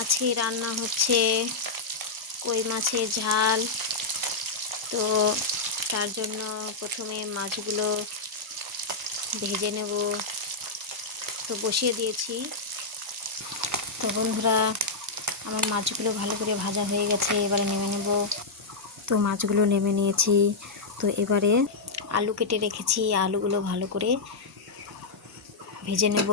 আজকে রান্না হচ্ছে কই মাছের ঝাল। তো তার জন্য প্রথমে মাছগুলো ভেজে নেব। তো বসিয়ে দিয়েছি। তো বন্ধুরা, আমার মাছগুলো ভালো করে ভাজা হয়ে গেছে, এবারে নেমে নেব। তো মাছগুলো নেমে নিয়েছি। তো এবারে আলু কেটে রেখেছি, আলুগুলো ভালো করে ভেজে নেব।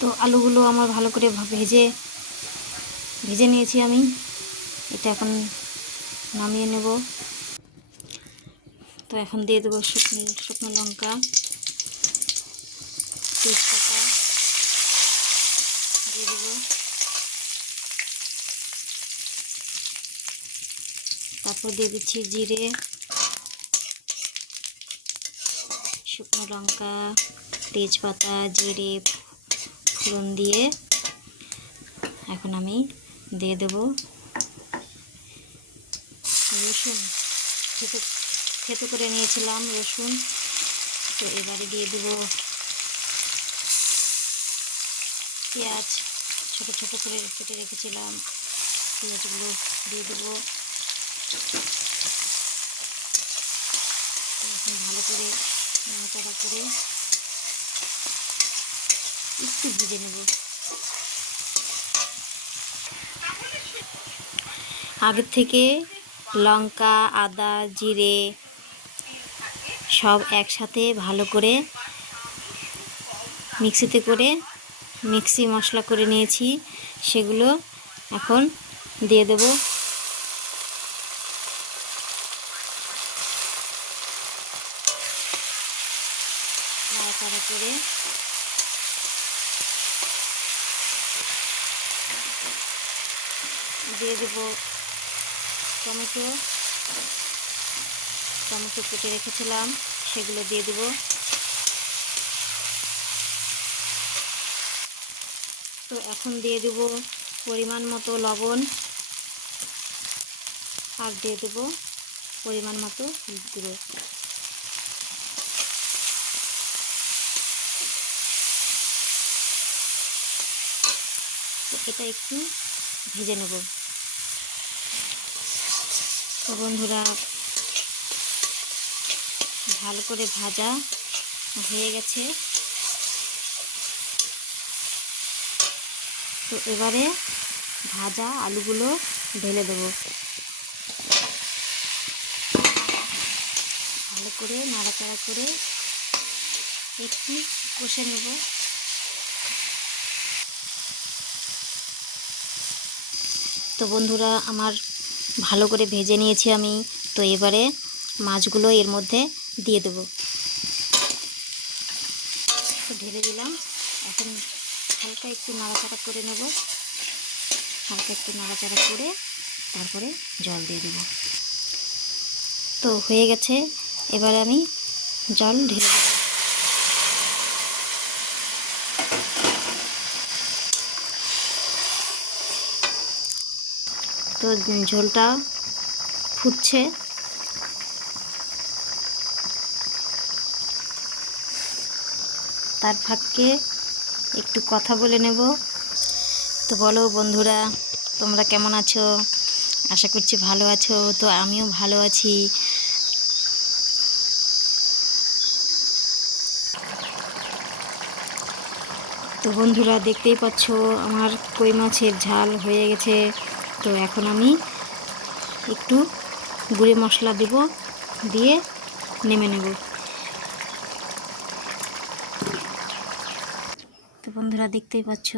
তো আলুগুলো আমার ভালো করে ভেজে নিয়েছি আমি। এটা এখন নামিয়ে নেব। তো এখন দিয়ে দেবো শুকনো লঙ্কা, তেজপাতা দিয়ে দেবো। তারপর দিয়ে দিচ্ছি জিরে, শুকনো লঙ্কা, তেজপাতা, জিরে ফোড়ন দিয়ে এখন আমি দিয়ে দেব রসুন। থেতো করে নিয়েছিলাম রসুন। তো এবারে দিয়ে দেব পেঁয়াজ, ছোট ছোট করে কেটে রেখেছিলাম, পেঁয়াজগুলো দিয়ে দেব। এখন ভালো করে নাড়াচাড়া করে একটু ভেজে নেব। আগের থেকে লঙ্কা, আদা, জিরে সব একসাথে ভালো করে মিক্সি মশলা করে নিয়েছি, সেগুলো এখন দিয়ে দেব। নাড়াচাড়া করে দিয়ে দেব টমেটো কেটে রেখেছিলাম, সেগুলো দিয়ে দেব। তো এখন দিয়ে দেব পরিমাণ মতো লবণ, আর দিয়ে দেব পরিমাণ মতো হলুদ গুঁড়ো। তো এটা একটু ভেজে নেব। তো বন্ধুরা, ভালো করে ভাজা হয়ে গেছে। তো এবারে ভাজা আলুগুলো ঢেলে দেব। ভালো করে নাড়াচাড়া করে একটু কষে নেব। তো বন্ধুরা, আমার ভালো করে ভেজে নিয়েছি আমি। তো এবারে মাছগুলো এর মধ্যে দিয়ে দেব। তো ঢেলে দিলাম। এখন হালকা একটু নাড়াচাড়া করে নেব। হালকা একটু নাড়াচাড়া করে তারপরে জল দিয়ে দেব। তো হয়ে গেছে, এবারে আমি জল ঢেলে দেব। তো ঝোলটা ফুটছে। তার ফাঁকে একটু কথা বলে নেব। তো বলো বন্ধুরা, তোমরা কেমন আছো? আশা করছি ভালো আছো। তো আমিও ভালো আছি। তো বন্ধুরা, দেখতেই পাচ্ছ আমার কই মাছের ঝাল হয়ে গেছে। তো এখন আমি একটু গুঁড়ো মশলা দেব, দিয়ে নেমে নেব। তো বন্ধুরা, দেখতেই পাচ্ছ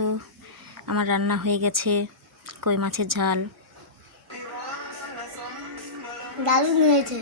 আমার রান্না হয়ে গেছে কই মাছের ঝাল। দারুণ হয়েছে।